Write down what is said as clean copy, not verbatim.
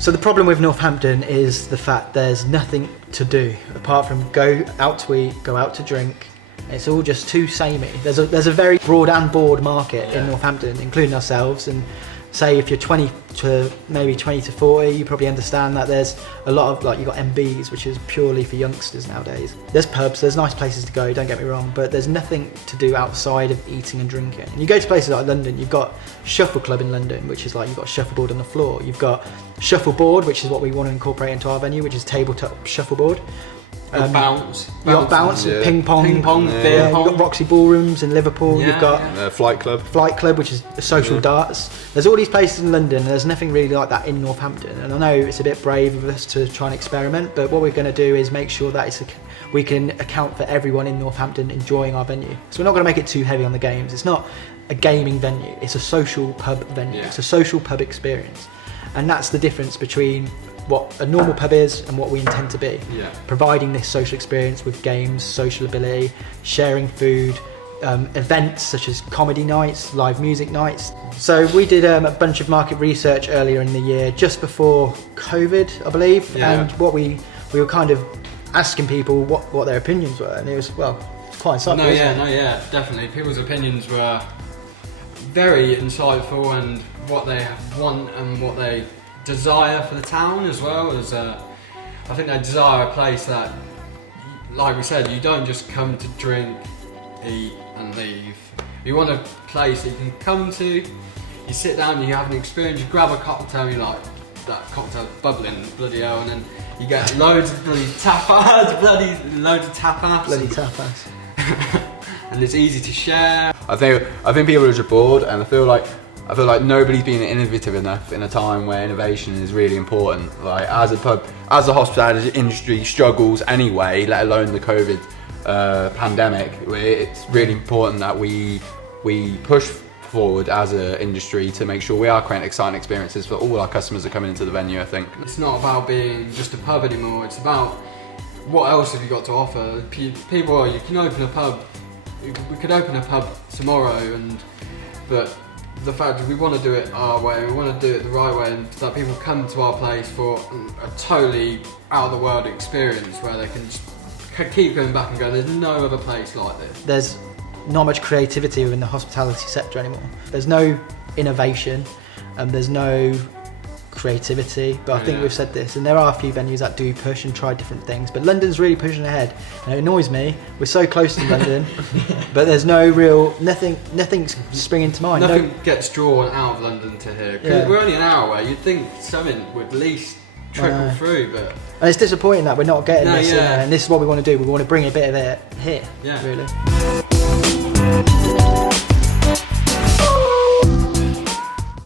So the problem with Northampton is the fact there's nothing to do apart from go out to eat, go out to drink. It's all just too samey. There's a very broad and bored market in Northampton, including ourselves. And say if you're 20 to 40, you probably understand that there's a lot of, like, you've got MBs, which is purely for youngsters nowadays. There's pubs, there's nice places to go, don't get me wrong, but there's nothing to do outside of eating and drinking. And you go to places like London, you've got Shuffle Club in London, which is like, you've got shuffleboard on the floor. You've got shuffleboard, which is what we want to incorporate into our venue, which is tabletop shuffleboard. Bounce. You've got bounce, ping pong, beer pong. You've got Roxy Ballrooms in Liverpool. You've got Flight Club, which is social darts. There's all these places in London, and there's nothing really like that in Northampton. And I know it's a bit brave of us to try and experiment, but what we're going to do is make sure that we can account for everyone in Northampton enjoying our venue. So we're not going to make it too heavy on the games. It's not a gaming venue, it's a social pub venue. It's a social pub experience. And that's the difference between what a normal pub is and what we intend to be. Providing this social experience with games, social ability, sharing food, events such as comedy nights, live music nights. So we did a bunch of market research earlier in the year, just before COVID, I believe, and what we were kind of asking people what their opinions were, and it was, well, quite insightful. Definitely. People's opinions were very insightful, and what they want and what they desire for the town, as well as I think they desire a place that, like we said, you don't just come to drink, eat and leave. You want a place that you can come to, you sit down, you have an experience, you grab a cocktail, you like, that cocktail's bubbling, bloody hell, and then you get loads of bloody tapas, loads of tapas. Bloody tapas. And it's easy to share. I think people are just bored, and I feel like nobody's been innovative enough in a time where innovation is really important. Like, as the hospitality industry struggles anyway, let alone the COVID pandemic, it's really important that we push forward as an industry to make sure we are creating exciting experiences for all our customers that are coming into the venue, I think. It's not about being just a pub anymore, it's about what else have you got to offer. People, you can open a pub, we could open a pub tomorrow, but the fact that we want to do it our way, we want to do it the right way, and that people come to our place for a totally out of the world experience where they can just keep going back and go, there's no other place like this. There's not much creativity within the hospitality sector anymore. There's no innovation, there's no creativity, but I think we've said this, and there are a few venues that do push and try different things, but London's really pushing ahead, and it annoys me. We're so close to London, but there's nothing's springing to mind. Nothing gets drawn out of London to here, because we're only an hour away. You'd think something would at least trickle through, but... And it's disappointing that we're not getting this, and this is what we want to do. We want to bring a bit of it here, really.